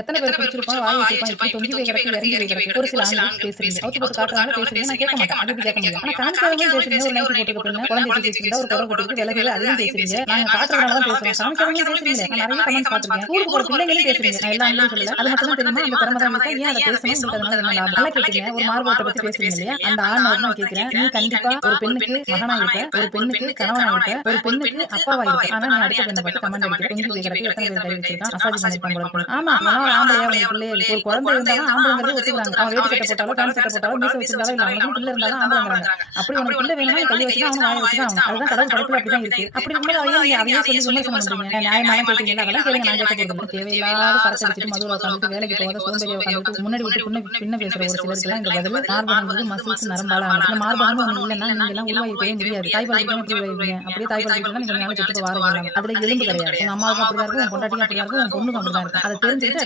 எத்தன பேர் குடிச்சிருப்பான், வாய் வச்சிருப்பான், இப்படி தொங்கி போய் கிடக்கு, இறங்கி போய் கிடக்கு. ஒரு சில ஆண்கள் பேசுறீங்க. அவுத்து போட்டு காட்டுறாங்க, பேசுறீங்க. நான் கேட்க மாட்டேன். அது எப்படி கேட்க முடியும்? ஆனா காமிக்காதவங்களும் பேசுறீங்க. ஒரு நைட்டி போட்டுருக்க பெண்ண, குழந்தைய தூக்கி வச்சிருந்தா, ஒரு புடவ கட்டிக்கிட்டு விலகுது, அதையும் பேசுறீங்க. நாங்க காட்டுறதுனால தான் பேசுறோம். காமிக்காதவங்களும் பேசுறீங்களே. நான் நெறைய கமெண்ட்ஸ் பார்த்திருக்கேன். ஸ்கூலுக்கு போற பிள்ளைங்களும் பேசுறீங்க. நான் எல்லா ஆண்களையும் சொல்லல. அது மட்டும் தான் தெரியுமா? அந்த திறமை தான் இருக்கா? ஏன் அத பேசணும்? உங்களுக்கு அதனால என்ன லாபம்? நல்லா கேட்டீங்க. ஒரு மார்பகத்த பத்தி பேசுறீங்க இல்லையா? அந்த ஆணோட நான் கேட்கிறேன். நீ கண்டிப்பா ஒரு பெண்ணுக்கு மகனா இருப்ப, ஒரு பெண்ணுக்கு கணவனா இருப்ப, ஒரு பெண்ணுக்கு அப்பாவா இருப்ப. ஆனா நீ அடுத்த பெண்ண பார்த்து கமெண்ட் அடிக்கிற. தொங்கி போய் கிடக்கு, எத்தன பேர் கை வச்சிருக்கான்? மசாஜ் பண்ணிருப்பான் போல இருக்கு. ஆமா, அவன் ஒரு ஆம்பளையா, அவனுக்கு பிள்ளையே இல்ல. ஒரு குழந்தை இருந்தா தான் ஆம்பளைங்கிறத ஒத்துக்குறாங்க. அவன் வேட்டி சட்டை போட்டாலோ, பேண்ட் சட்டை போட்டாலோ, மீசை வச்சிருந்தாலோ இல்ல, அவனுக்கு பிள்ளை இருந்தா தான் ஆம்பளைங்கிறாங்க. அப்படி உனக்கு பிள்ளை வேணும்னா நீ கைய வச்சு தான் அவனும் வாய வச்சு தான் ஆகணும். அதுதான் கடவுள் படைப்புல அப்படிதான் இருக்கு. அப்படி இருக்கும்போது அதையே சொல்லி விமர்சனம் பண்றீங்க. நியாயமா தான் கேட்கிறீங்களா? அதெல்லாம் கேளுங்க, நான் கேட்க போறதில்ல. தேவையில்லாத சரக்கு அடிச்சிட்டு மதுவுல உட்காந்துட்டு வேலைக்கு போகாத சோம்பேறியா உட்காந்துட்டு முன்னாடி விட்டு பின்ன பேசுற ஒரு சிலருக்குலாம் இந்த பதில் மார்பகங்கிறது மசில்ஸ் நரம்பால ஆனது. இந்த மார்பகம் ஒண்ணு இல்லைன்னா நீங்க எல்லாம் உருவாகிக்கவே முடியாது. தாய்ப்பால் குடிக்காம எப்படி உருவாயிருப்பீங்க? அப்படியே தாய்ப்பால் குடிக்கலாம் நீங்க மேல செத்து வாரீங்க. அதுல எலும்பு கிடையாது. உங்க அம்மாவுக்கும் அப்படிதான் இருக்கும், உங்க பொண்டாட்டிக்கும் அப்படிதான் இருக்கும், உங்க பொண்ணுக்கும் அப்படிதான் இருக்கும். அதை தெரிஞ்சுக்கிட்டு